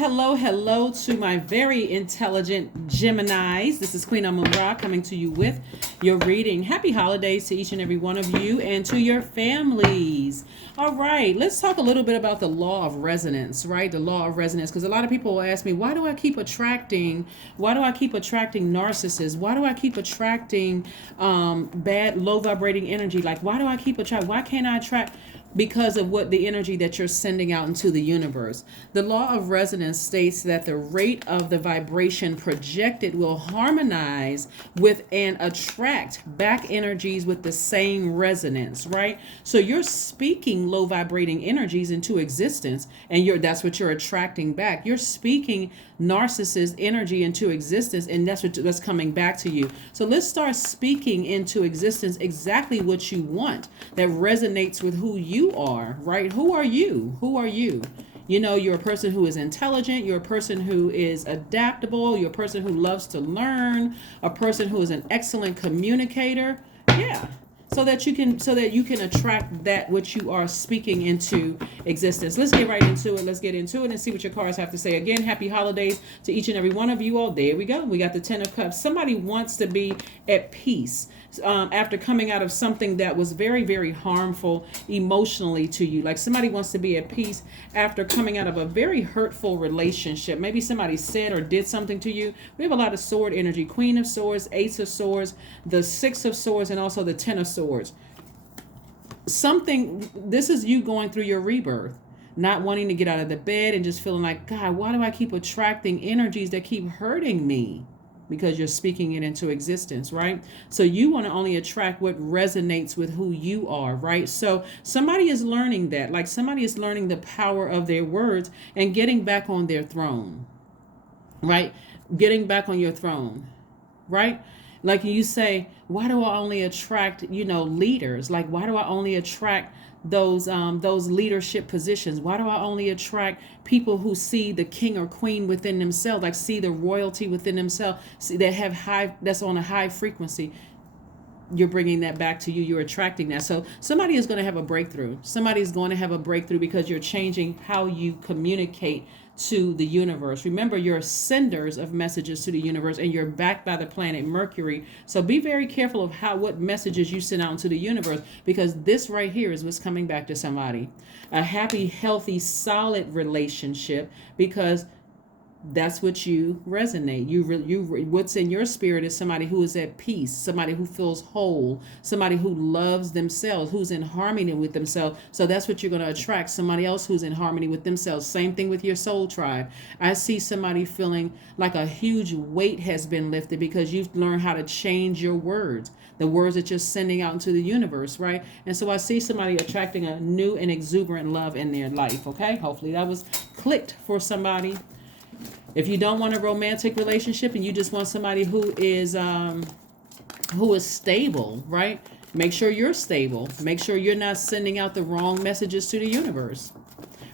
Hello to my very intelligent Geminis. This is Queen Amun Ra coming to you with your reading. Happy holidays to each and every one of you and to your families. All right, let's talk a little bit about the law of resonance, right? The law of resonance, because a lot of people will ask me, why do I keep attracting narcissists? Why do I keep attracting bad, low vibrating energy? Like, why can't I attract? Because of what the energy that you're sending out into the universe. The law of resonance states that the rate of the vibration projected will harmonize with and attract back energies with the same resonance, right? So you're speaking low vibrating energies into existence, and that's what you're attracting back. You're speaking narcissist energy into existence, and that's coming back to you. So let's start speaking into existence exactly what you want that resonates with who you are, right? Who are you? You know, you're a person who is intelligent, you're a person who is adaptable, you're a person who loves to learn, a person who is an excellent communicator. Yeah. So that you can attract that which you are speaking into existence. Let's get right into it. Let's get into it and see what your cards have to say. Again, happy holidays to each and every one of you all. There we go. We got the Ten of Cups. Somebody wants to be at peace after coming out of something that was very, very harmful emotionally to you. Like somebody wants to be at peace after coming out of a very hurtful relationship. Maybe somebody said or did something to you. We have a lot of sword energy. Queen of Swords, Ace of Swords, the Six of Swords, and also the Ten of Swords. This is you going through your rebirth, not wanting to get out of the bed and just feeling like, God, why do I keep attracting energies that keep hurting me? Because you're speaking it into existence, right? So you want to only attract what resonates with who you are, right? So somebody is learning that, like somebody is learning the power of their words and getting back on their throne, right? Getting back on your throne, right? Like you say, why do I only attract, leaders? Like, why do I only attract those leadership positions? Why do I only attract people who see the king or queen within themselves, like see the royalty within themselves, see that's on a high frequency? You're bringing that back to you. You're attracting that. So somebody is going to have a breakthrough. Somebody's going to have a breakthrough because you're changing how you communicate to the universe. Remember, you're senders of messages to the universe, and you're backed by the planet Mercury. So be very careful of what messages you send out into the universe, because this right here is what's coming back to somebody. A happy, healthy, solid relationship, because that's what you resonate. What's in your spirit is somebody who is at peace, somebody who feels whole, somebody who loves themselves, who's in harmony with themselves. So that's what you're going to attract, somebody else who's in harmony with themselves. Same thing with your soul tribe. I see somebody feeling like a huge weight has been lifted because you've learned how to change your words, the words that you're sending out into the universe, right? And so I see somebody attracting a new and exuberant love in their life, okay? Hopefully that was clicked for somebody. If you don't want a romantic relationship and you just want somebody who is stable, right? Make sure you're stable. Make sure you're not sending out the wrong messages to the universe.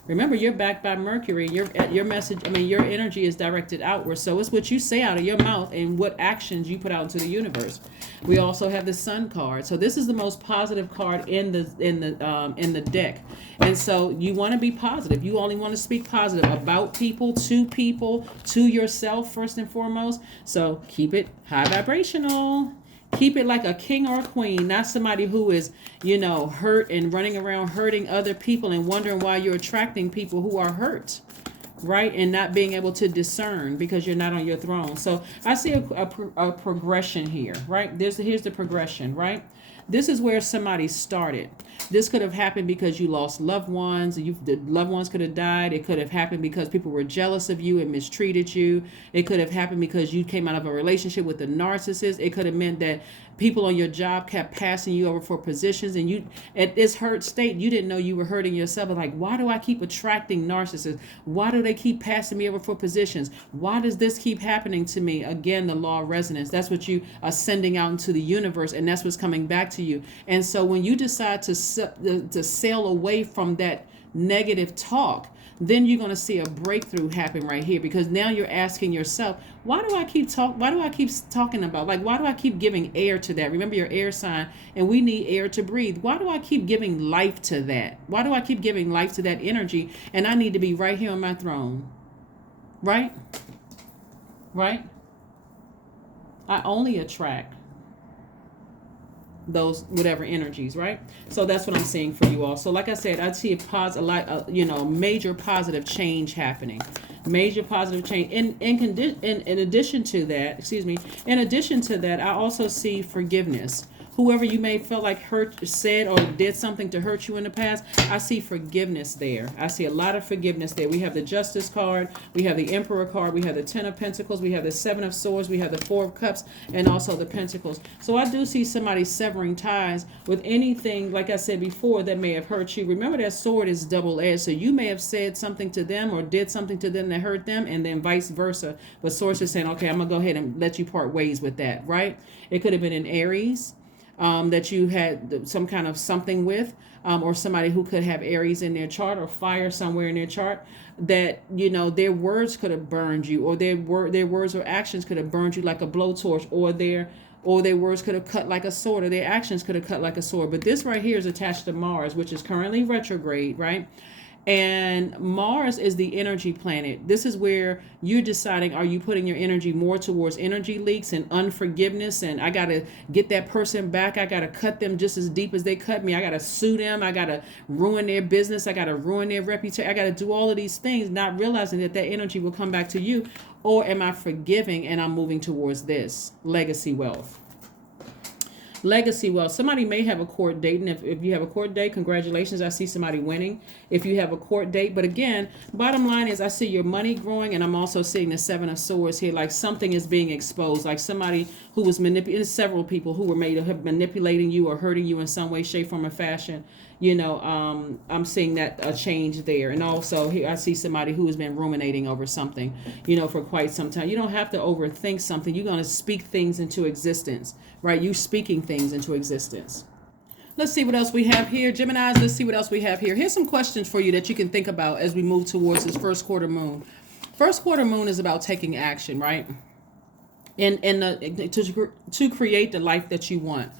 Remember, you're backed by Mercury. Your energy is directed outward. So it's what you say out of your mouth and what actions you put out into the universe. We also have the Sun card. So this is the most positive card in the deck. And so you want to be positive. You only want to speak positive about people, to yourself first and foremost. So keep it high vibrational. Keep it like a king or a queen, not somebody who is, hurt and running around hurting other people and wondering why you're attracting people who are hurt, right? And not being able to discern because you're not on your throne. So I see a progression here, right? Here's the progression, right? This is where somebody started. This could have happened because you lost loved ones. The loved ones could have died. It could have happened because people were jealous of you and mistreated you. It could have happened because you came out of a relationship with a narcissist. It could have meant that people on your job kept passing you over for positions, and you, at this hurt state, you didn't know you were hurting yourself. But like, why do I keep attracting narcissists? Why do they keep passing me over for positions? Why does this keep happening to me? Again, the law of resonance. That's what you are sending out into the universe, and that's what's coming back to you. And so when you decide to sail away from that negative talk, then you're going to see a breakthrough happen right here, because now you're asking yourself, why do I keep talking about, like, why do I keep giving air to that? Remember, your air sign, and we need air to breathe. Why do I keep giving life to that? Why do I keep giving life to that energy? And I need to be right here on my throne. right? Right? I only attract those whatever energies, right? So that's what I'm seeing for you all. So like I said, I see major positive change happening, major positive change. In addition to that, in addition to that, I also see forgiveness. Whoever you may feel like said or did something to hurt you in the past, I see forgiveness there. I see a lot of forgiveness there. We have the Justice card, we have the Emperor card, we have the Ten of Pentacles, we have the Seven of Swords, we have the Four of Cups, and also the Pentacles. So I do see somebody severing ties with anything, like I said before, that may have hurt you. Remember that sword is double-edged, so you may have said something to them or did something to them that hurt them, and then vice versa. But Source is saying, okay, I'm going to go ahead and let you part ways with that, right? It could have been an Aries. That you had some kind of something with, or somebody who could have Aries in their chart or fire somewhere in their chart, that, their words could have burned you, or their words or actions could have burned you like a blowtorch, or their words could have cut like a sword, or their actions could have cut like a sword. But this right here is attached to Mars, which is currently retrograde, right? And Mars is the energy planet. This is where you're deciding, are you putting your energy more towards energy leaks and unforgiveness? And I got to get that person back. I got to cut them just as deep as they cut me. I got to sue them. I got to ruin their business. I got to ruin their reputation. I got to do all of these things, not realizing that energy will come back to you. Or am I forgiving and I'm moving towards this legacy wealth? Legacy wealth. Somebody may have a court date, and if you have a court date, congratulations. I see somebody winning if you have a court date. But again, bottom line is I see your money growing, and I'm also seeing the Seven of Swords here, like something is being exposed, like somebody who was manipulating, several people who were made of manipulating you or hurting you in some way, shape, form, or fashion. I'm seeing that a change there. And also here I see somebody who has been ruminating over something, for quite some time. You don't have to overthink something. You're going to speak things into existence, right? You speaking things into existence. Let's see what else we have here. Geminis, let's see what else we have here. Here's some questions for you that you can think about as we move towards this first quarter moon. First quarter moon is about taking action, right? To create the life that you want.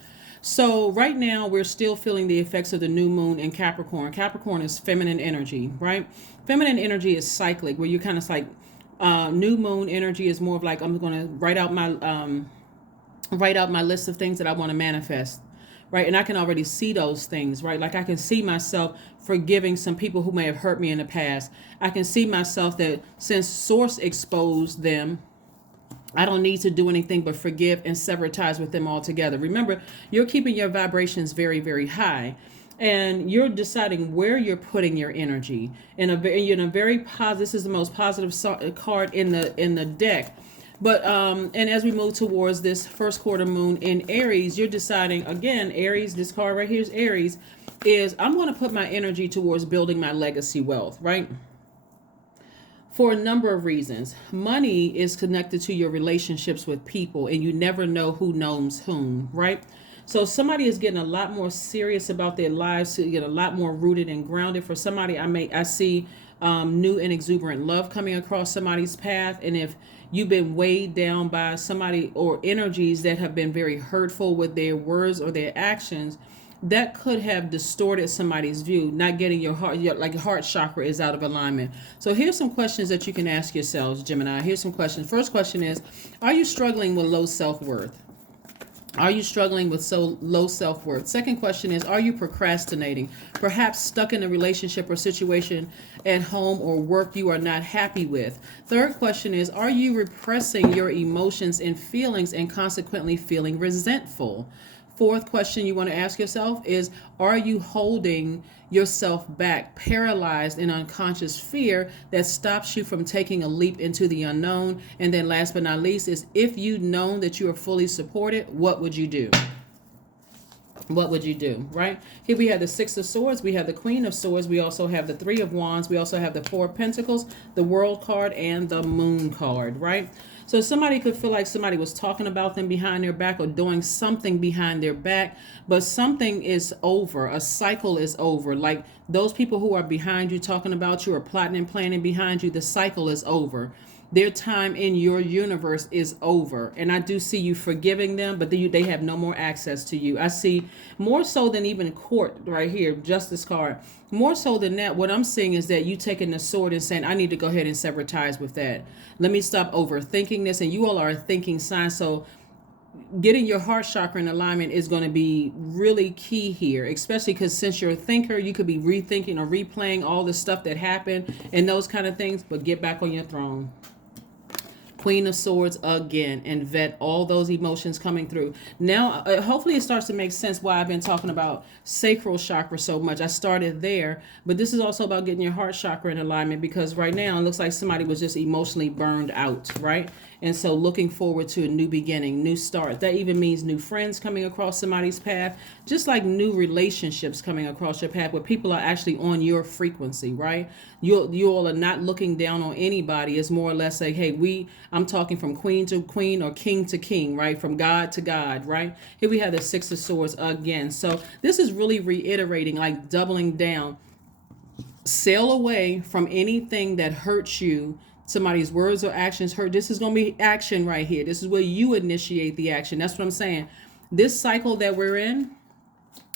So right now we're still feeling the effects of the new moon in Capricorn. Capricorn is feminine energy, right? Feminine energy is cyclic, where you're kind of like new moon energy is more of like, I'm going to write out my list of things that I want to manifest, right? And I can already see those things, right? Like I can see myself forgiving some people who may have hurt me in the past. I can see myself that since Source exposed them, I don't need to do anything but forgive and sever ties with them altogether. Remember, you're keeping your vibrations very, very high, and you're deciding where you're putting your energy. In a very positive. This is the most positive card in the deck. But and as we move towards this first quarter moon in Aries, you're deciding again. Aries, this card right here is Aries. I'm going to put my energy towards building my legacy wealth, right? For a number of reasons. Money is connected to your relationships with people, and you never know who knows whom, right? So somebody is getting a lot more serious about their lives, to get a lot more rooted and grounded. For somebody, I see new and exuberant love coming across somebody's path. And if you've been weighed down by somebody or energies that have been very hurtful with their words or their actions, that could have distorted somebody's view, not getting your heart chakra is out of alignment. So here's some questions that you can ask yourselves, Gemini. Here's some questions. First question is, are you struggling with low self-worth? Are you struggling with so low self-worth? Second question is, are you procrastinating? Perhaps stuck in a relationship or situation at home or work you are not happy with. Third question is, are you repressing your emotions and feelings and consequently feeling resentful? Fourth question you want to ask yourself is, are you holding yourself back, paralyzed in unconscious fear that stops you from taking a leap into the unknown? And then last but not least is, if you'd known that you are fully supported, what would you do? What would you do, right? Here we have the Six of Swords. We have the Queen of Swords. We also have the Three of Wands. We also have the Four of Pentacles, the World card, and the Moon card, right? So somebody could feel like somebody was talking about them behind their back or doing something behind their back, but something is over. A cycle is over. Like those people who are behind you talking about you or plotting and planning behind you, the cycle is over. Their time in your universe is over. And I do see you forgiving them, but they have no more access to you. I see more so than even court right here, justice card. More so than that, what I'm seeing is that you taking the sword and saying, I need to go ahead and sever ties with that. Let me stop overthinking this. And you all are a thinking sign. So getting your heart chakra in alignment is going to be really key here, especially because since you're a thinker, you could be rethinking or replaying all the stuff that happened and those kind of things, but get back on your throne. Queen of Swords again, and vet all those emotions coming through. Now, hopefully it starts to make sense why I've been talking about sacral chakra so much. I started there, but this is also about getting your heart chakra in alignment, because right now it looks like somebody was just emotionally burned out, right? And so looking forward to a new beginning, new start. That even means new friends coming across somebody's path, just like new relationships coming across your path where people are actually on your frequency, right? You all are not looking down on anybody. It's more or less like, hey, I'm talking from queen to queen or king to king, right? From God to God, right? Here we have the Six of Swords again. So this is really reiterating, like doubling down. Sail away from anything that hurts you. Somebody's words or actions hurt. This is going to be action right here. This is where you initiate the action. That's what I'm saying. This cycle that we're in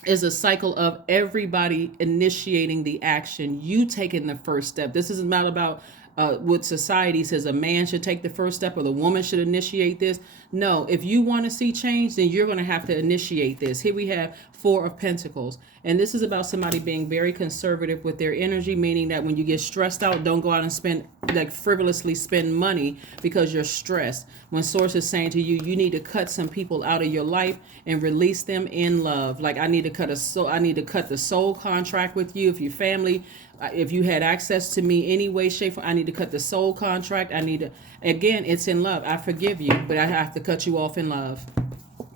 is a cycle of everybody initiating the action. You taking the first step. This is not about what society says a man should take the first step or the woman should initiate this. No, if you want to see change, then you're going to have to initiate this. Here we have Four of Pentacles. And this is about somebody being very conservative with their energy, meaning that when you get stressed out, don't go out and frivolously spend money because you're stressed. When Source is saying to you, you need to cut some people out of your life and release them in love. Like I need to cut the soul contract with you. If your family, if you had access to me any way, shape, I need to cut the soul contract. Again, it's in love. I forgive you, but I have to cut you off in love.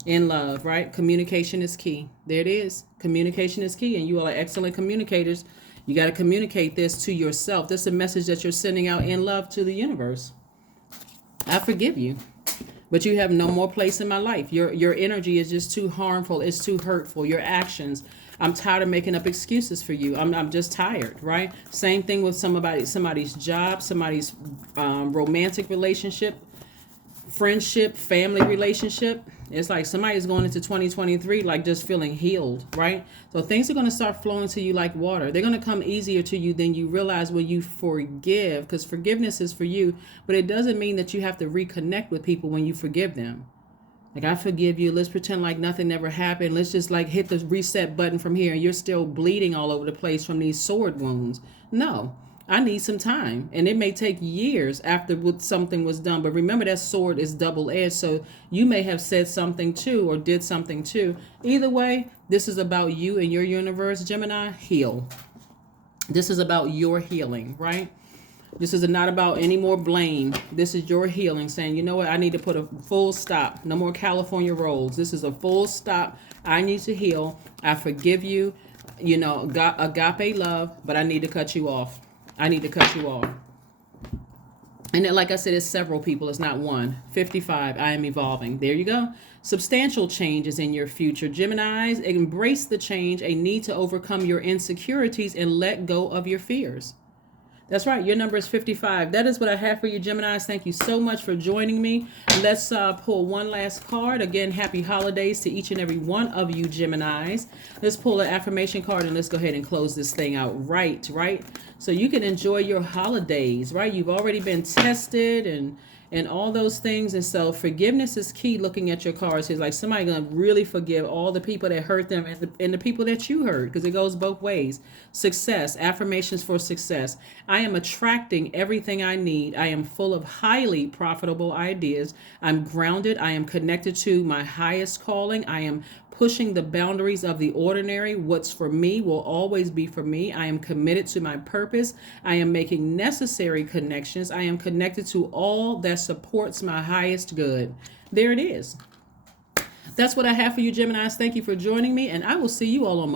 In love, right? Communication is key. There it is. Communication is key. And you all are excellent communicators. You got to communicate this to yourself. This is a message that you're sending out in love to the universe. I forgive you, but you have no more place in my life. Your energy is just too harmful. It's too hurtful. Your actions. I'm tired of making up excuses for you. I'm just tired, right? Same thing with somebody's job, somebody's romantic relationship, friendship, family relationship. It's like somebody's going into 2023 like just feeling healed, right? So things are going to start flowing to you like water. They're going to come easier to you than you realize when you forgive, because forgiveness is for you, but it doesn't mean that you have to reconnect with people when you forgive them. Like, I forgive you. Let's pretend like nothing ever happened. Let's just like hit the reset button from here. And you're still bleeding all over the place from these sword wounds. No, I need some time. And it may take years after something was done. But remember, that sword is double-edged. So you may have said something too or did something too. Either way, this is about you and your universe, Gemini. Heal. This is about your healing, right? This is not about any more blame. This is your healing, saying, you know what, I need to put a full stop. No more California rolls. This is a full stop. I need to heal. I forgive you. You know, agape love, but I need to cut you off. I need to cut you off. And then, like I said, it's several people. It's not one. 55, I am evolving. There you go. Substantial changes in your future. Geminis, embrace the change, a need to overcome your insecurities and let go of your fears. That's right. Your number is 55. That is what I have for you, Geminis. Thank you so much for joining me. Let's pull one last card. Again, happy holidays to each and every one of you, Geminis. Let's pull an affirmation card and let's go ahead and close this thing out right? So you can enjoy your holidays, right? You've already been tested and all those things. And so forgiveness is key. Looking at your cards, it's like somebody going to really forgive all the people that hurt them and the people that you hurt, because it goes both ways. Success, affirmations for success. I am attracting everything I need. I am full of highly profitable ideas. I'm grounded. I am connected to my highest calling. I am pushing the boundaries of the ordinary. What's for me will always be for me. I am committed to my purpose. I am making necessary connections. I am connected to all that supports my highest good. There it is. That's what I have for you, Geminis. Thank you for joining me, and I will see you all on